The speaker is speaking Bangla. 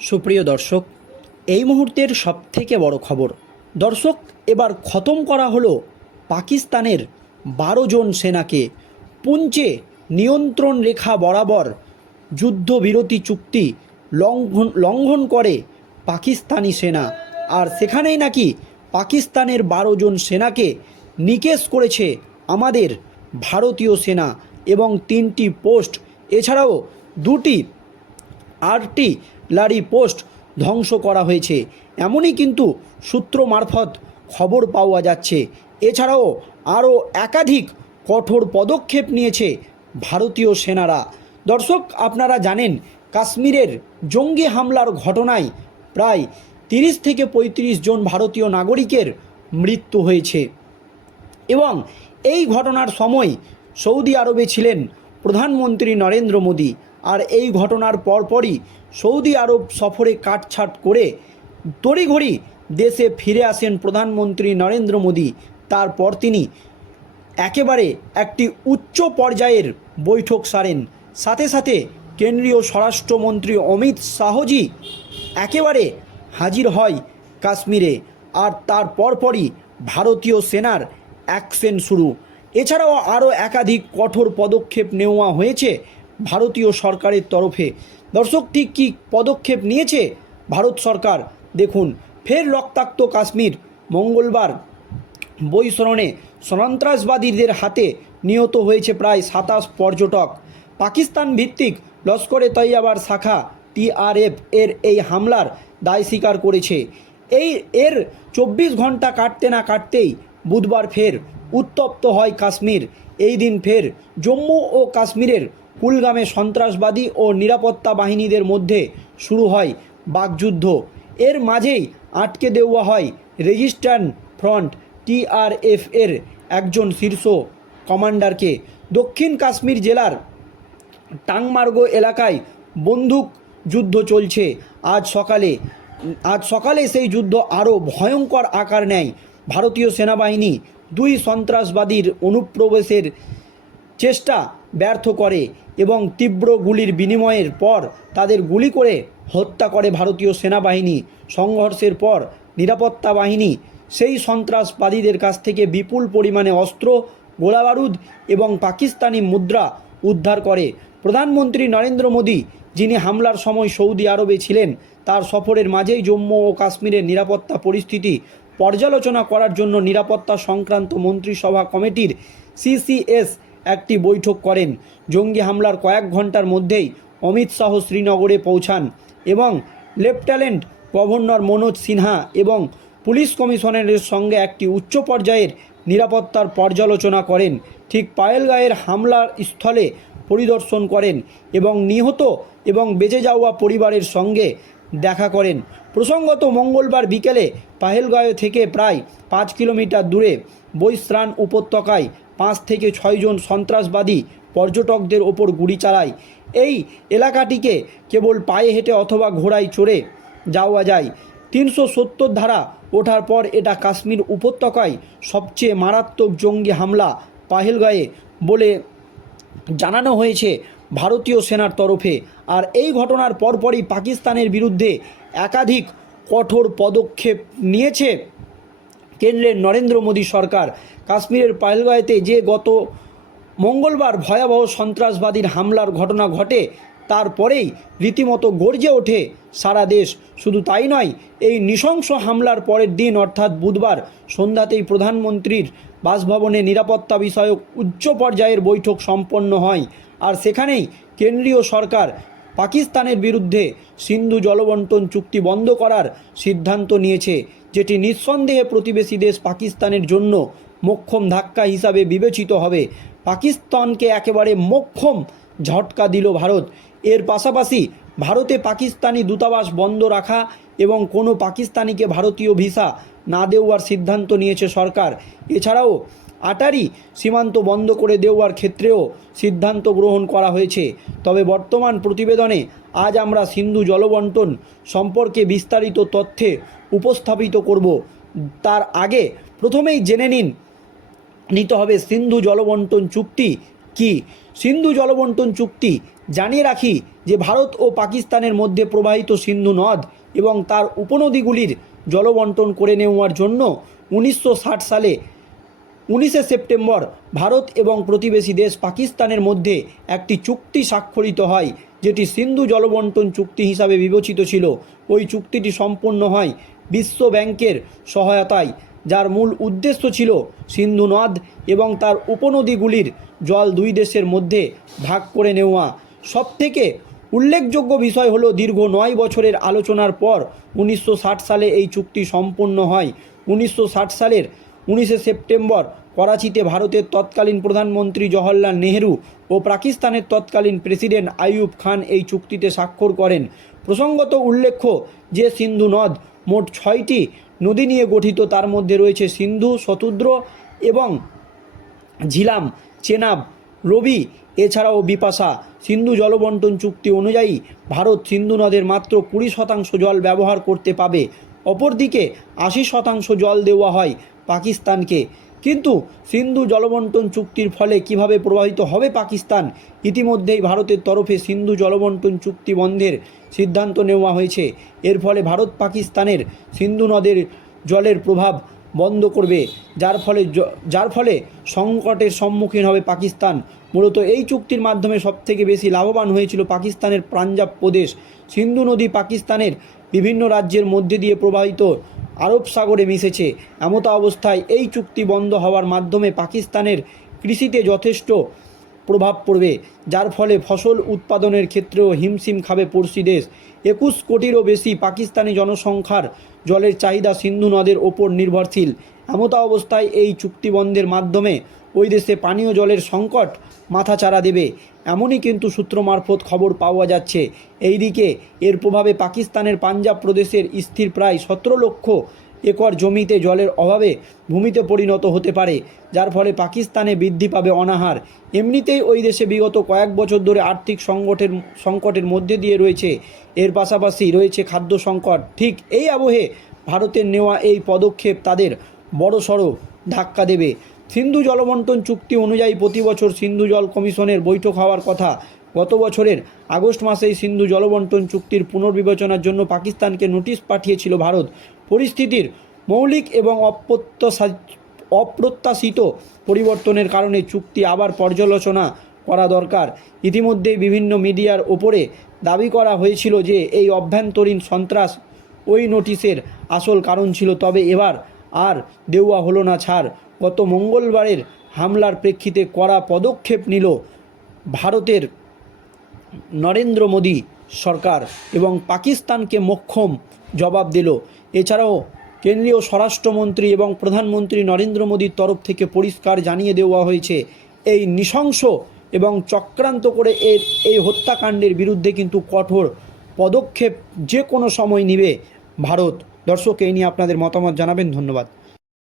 সুপ্রিয় দর্শক, এই মুহূর্তের সবথেকে বড় খবর। দর্শক, এবার খতম করা হলো পাকিস্তানের বারো জন সেনাকে। পুঞ্চে নিয়ন্ত্রণ রেখা বরাবর যুদ্ধবিরতি চুক্তি লঙ্ঘন লঙ্ঘন করে পাকিস্তানি সেনা। আর সেখানেই নাকি পাকিস্তানের বারো জন সেনাকে নিকেশ করেছে আমাদের ভারতীয় সেনা এবং তিনটি পোস্ট। এছাড়াও দুটি আর্টিলারি পোস্ট ধ্বংস করা হয়েছে। এমনই কিন্তু সূত্র মারফত খবর পাওয়া যাচ্ছে। এছাড়াও আরও একাধিক কঠোর পদক্ষেপ নিয়েছে ভারতীয় সেনারা। দর্শক, আপনারা জানেন, কাশ্মীরের জঙ্গি হামলার ঘটনায় প্রায় তিরিশ থেকে পঁয়ত্রিশ জন ভারতীয় নাগরিকের মৃত্যু হয়েছে। এবং এই ঘটনার সময় সৌদি আরবে ছিলেন প্রধানমন্ত্রী নরেন্দ্র মোদী। আর এই ঘটনার পরপরই সৌদি আরব সফরে কাটছাট করে তড়িঘড়ি দেশে ফিরে আসেন প্রধানমন্ত্রী নরেন্দ্র মোদী। তারপর তিনি একেবারে একটি উচ্চ পর্যায়ের বৈঠক সারেন। সাথে সাথে কেন্দ্রীয় স্বরাষ্ট্রমন্ত্রী অমিত শাহজি একেবারে হাজির হয় কাশ্মীরে আর তার পরপরই ভারতীয় সেনার অ্যাকশন শুরু। এছাড়াও আরও একাধিক কঠোর পদক্ষেপ নেওয়া হয়েছে ভারতীয় সরকারের তরফে। দর্শক, ঠিক কী পদক্ষেপ নিয়েছে ভারত সরকার? দেখুন, ফের রক্তাক্ত কাশ্মীর। মঙ্গলবার বৈশরণে সন্ত্রাসবাদীদের হাতে নিহত হয়েছে প্রায় সাতাশ পর্যটক। পাকিস্তান ভিত্তিক লস্করে তৈয়াবার শাখা টিআরএফ এর এই হামলার দায় স্বীকার করেছে। এই, এর চব্বিশ ঘণ্টা কাটতে না কাটতেই বুধবার ফের উত্তপ্ত হয় কাশ্মীর। এই দিন ফের জম্মু ও কাশ্মীরের কুলগামে সন্ত্রাসবাদী ও নিরাপত্তা বাহিনীদের মধ্যে শুরু হয় বাকযুদ্ধ। এর মাঝেই আটকে দেওয়া হয় রেজিস্ট্যান্ট ফ্রন্ট টিআরএফ এর একজন শীর্ষ কমান্ডারকে। দক্ষিণ কাশ্মীর জেলার টাংমার্গ এলাকায় বন্দুক যুদ্ধ চলছে। আজ সকালে আজ সকালে সেই যুদ্ধ আরও ভয়ঙ্কর আকার নেয়। ভারতীয় সেনাবাহিনী দুই সন্ত্রাসবাদীর অনুপ্রবেশের চেষ্টা ব্যর্থ করে। এবং তীব্র গুলির বিনিময়ের পর তাদের গুলি করে হত্যা করে ভারতীয় সেনাবাহিনী। সংঘর্ষের পর নিরাপত্তা বাহিনী সেই সন্ত্রাসবাদীদের কাছ থেকে বিপুল পরিমাণে অস্ত্র, গোলাবারুদ এবং পাকিস্তানি মুদ্রা উদ্ধার করে। প্রধানমন্ত্রী নরেন্দ্র মোদী, যিনি হামলার সময় সৌদি আরবে ছিলেন, তার সফরের মাঝেই জম্মু ও কাশ্মীরের নিরাপত্তা পরিস্থিতি পর্যালোচনা করার জন্য নিরাপত্তা সংক্রান্ত মন্ত্রিসভা কমিটির সিসিএস একটি বৈঠক করেন। জঙ্গি হামলার কয়েক ঘণ্টার মধ্যেই অমিত শাহ শ্রীনগরে পৌঁছান এবং লেফটেন্যান্ট গভর্নর মনোজ সিনহা এবং পুলিশ কমিশনারের সঙ্গে একটি উচ্চ পর্যায়ের নিরাপত্তার পর্যালোচনা করেন। ঠিক পায়েলগাঁয়ের হামলার স্থলে পরিদর্শন করেন এবং নিহত এবং বেঁচে যাওয়া পরিবারের সঙ্গে দেখা করেন। প্রসঙ্গত মঙ্গলবার বিকেলে পাহেলগাঁও থেকে প্রায় পাঁচ কিলোমিটার দূরে বৈশ্রান উপত্যকায় পাঁচ থেকে ছয়জন সন্ত্রাসবাদী পর্যটকদের ওপর গুলি চালায়। এই এলাকাটিকে কেবল পায়ে হেঁটে অথবা ঘোড়ায় চড়ে যাওয়া যায়। তিনশো সত্তর ধারা ওঠার পর এটা কাশ্মীর উপত্যকায় সবচেয়ে মারাত্মক জঙ্গি হামলা পাহেলগাঁয়ে বলে জানানো হয়েছে ভারতীয় সেনার তরফে। আর এই ঘটনার পরপরই পাকিস্তানের বিরুদ্ধে একাধিক কঠোর পদক্ষেপ নিয়েছে। কেন্দ্রের নরেন্দ্র মোদী সরকার। কাশ্মীরের পাহেলগাঁওতে যে গত মঙ্গলবার ভয়াবহ সন্ত্রাসবাদীর হামলার ঘটনা ঘটে তারপরেই রীতিমতো গর্জে ওঠে সারা দেশ। শুধু তাই নয়, এই নৃশংস হামলার পরের দিন, অর্থাৎ বুধবার সন্ধ্যাতেই প্রধানমন্ত্রীর বাসভবনে নিরাপত্তা বিষয়ক উচ্চ পর্যায়ের বৈঠক সম্পন্ন হয়। আর সেখানেই কেন্দ্রীয় সরকার পাকিস্তানের বিরুদ্ধে সিন্ধু জলবন্টন চুক্তি বন্ধ করার সিদ্ধান্ত নিয়েছে। যেটি নিঃসন্দেহে প্রতিবেশী দেশ পাকিস্তানের জন্য মোক্ষম ধাক্কা হিসাবে বিবেচিত হবে। পাকিস্তানকে একেবারে মোক্ষম ঝটকা দিল ভারত। এর পাশাপাশি ভারতে পাকিস্তানি দূতাবাস বন্ধ রাখা এবং কোনো পাকিস্তানিকে ভারতীয় ভিসা না দেওয়ার সিদ্ধান্ত নিয়েছে সরকার। এছাড়াও আটারি সীমান্ত বন্ধ করে দেওয়ার ক্ষেত্রেও সিদ্ধান্ত গ্রহণ করা হয়েছে। তবে বর্তমান প্রতিবেদনে আজ আমরা সিন্ধু জলবন্টন সম্পর্কে বিস্তারিত তথ্যে উপস্থাপিত করব। তার আগে প্রথমেই জেনে নিন, নিতে হবে সিন্ধু জলবন্টন চুক্তি কি? সিন্ধু জলবন্টন চুক্তি জানিয়ে রাখি যে ভারত ও পাকিস্তানের মধ্যে প্রবাহিত সিন্ধু নদ এবং তার উপনদীগুলির জলবন্টন করে নেওয়ার জন্য উনিশশো ষাট সালে উনিশে সেপ্টেম্বর ভারত এবং প্রতিবেশী দেশ পাকিস্তানের মধ্যে একটি চুক্তি স্বাক্ষরিত হয়, যেটি সিন্ধু জলবন্টন চুক্তি হিসাবে বিবেচিত ছিল। ওই চুক্তিটি সম্পন্ন হয় বিশ্ব ব্যাংকের সহায়তায়, যার মূল উদ্দেশ্য ছিল সিন্ধু নদ এবং তার উপনদীগুলির জল দুই দেশের মধ্যে ভাগ করে নেওয়া। সবথেকে উল্লেখযোগ্য বিষয় হলো দীর্ঘ নয় বছরের আলোচনার পর উনিশশো ষাট সালে এই চুক্তি সম্পন্ন হয়। উনিশশো ষাট সালের উনিশে সেপ্টেম্বর করাচিতে ভারতের তৎকালীন প্রধানমন্ত্রী জওহরলাল নেহেরু ও পাকিস্তানের তৎকালীন প্রেসিডেন্ট আইয়ুব খান এই চুক্তিতে স্বাক্ষর করেন। প্রসঙ্গত উল্লেখ্য যে সিন্ধু নদ মোট ছয়টি নদী নিয়ে গঠিত। তার মধ্যে রয়েছে সিন্ধু, শতুদ্র এবং ঝিলাম, চেনাব, রবি, এছাড়াও বিপাশা। সিন্ধু জলবন্টন চুক্তি অনুযায়ী ভারত সিন্ধু নদের মাত্র কুড়ি শতাংশ জল ব্যবহার করতে পাবে। অপরদিকে আশি শতাংশ জল দেওয়া হয় পাকিস্তানকে। কিন্তু সিন্ধু জলবন্টন চুক্তির ফলে কীভাবে প্রভাবিত হবে পাকিস্তান? ইতিমধ্যেই ভারতের তরফে সিন্ধু জলবন্টন চুক্তি বন্ধের সিদ্ধান্ত নেওয়া হয়েছে। এর ফলে ভারত পাকিস্তানের সিন্ধু নদের জলের প্রভাব বন্ধ করবে, যার ফলে যার ফলে সংকটের সম্মুখীন হবে পাকিস্তান। মূলত এই চুক্তির মাধ্যমে সবথেকে বেশি লাভবান হয়েছিল পাকিস্তানের পাঞ্জাব প্রদেশ। সিন্ধু নদী পাকিস্তানের বিভিন্ন রাজ্যের মধ্যে দিয়ে প্রবাহিত আরব সাগরে মিশেছে। এমতা অবস্থায় এই চুক্তি বন্ধ হওয়ার মাধ্যমে পাকিস্তানের কৃষিতে যথেষ্ট প্রভাব পড়বে, যার ফলে ফসল উৎপাদনের ক্ষেত্রেও হিমশিম খাবে পড়শি দেশ। একুশ কোটিরও বেশি পাকিস্তানি জনসংখ্যার জলের চাহিদা সিন্ধু নদের ওপর নির্ভরশীল। এমতা অবস্থায় এই চুক্তিবন্ধের মাধ্যমে ওই দেশে পানীয় জলের সংকট মাথাচাড়া দেবে। এমনই কিন্তু সূত্র মারফত খবর পাওয়া যাচ্ছে। এইদিকে এর প্রভাবে পাকিস্তানের পাঞ্জাব প্রদেশের স্থির প্রায় সতেরো লক্ষ একর জমিতে জলের অভাবে ভূমিতে পরিণত হতে পারে, যার ফলে পাকিস্তানে বৃদ্ধি পাবে অনাহার। এমনিতেই ওই দেশে বিগত কয়েক বছর ধরে আর্থিক সংকটের সংকটের মধ্যে দিয়ে রয়েছে। এর পাশাপাশি রয়েছে খাদ্য সংকট। ঠিক এই আবহে ভারতের নেওয়া এই পদক্ষেপ তাদের বড়সড় ধাক্কা দেবে। সিন্ধু জলবন্টন চুক্তি অনুযায়ী প্রতি বছর সিন্ধু জল কমিশনের বৈঠক হওয়ার কথা। গত বছরের আগস্ট মাসেই সিন্ধু জলবন্টন চুক্তির পুনর্বিবেচনার জন্য পাকিস্তানকে নোটিশ পাঠিয়েছিল ভারত। পরিস্থিতির মৌলিক এবং অপ্রত্যাশা অপ্রত্যাশিত পরিবর্তনের কারণে চুক্তি আবার পর্যালোচনা করা দরকার। ইতিমধ্যে বিভিন্ন মিডিয়ার ওপরে দাবি করা হয়েছিল যে এই অভ্যন্তরীণ সন্ত্রাস ওই নোটিশের আসল কারণ ছিল, তবে এবার আর দেওয়া হলো না ছাড়। গত মঙ্গলবারের হামলার প্রেক্ষিতে কড়া পদক্ষেপ নিল ভারতের নরেন্দ্র মোদী সরকার এবং পাকিস্তানকে মোক্ষম জবাব দিল। এছাড়াও কেন্দ্রীয় স্বরাষ্ট্রমন্ত্রী এবং প্রধানমন্ত্রী নরেন্দ্র মোদীর তরফ থেকে পরিষ্কার জানিয়ে দেওয়া হয়েছে, এই নৃশংস এবং চক্রান্ত করে এর, এই হত্যাকাণ্ডের বিরুদ্ধে কিন্তু কঠোর পদক্ষেপ যে কোনো সময় নেবে ভারত। দর্শক, এই নিয়ে আপনাদের মতামত জানাবেন, ধন্যবাদ।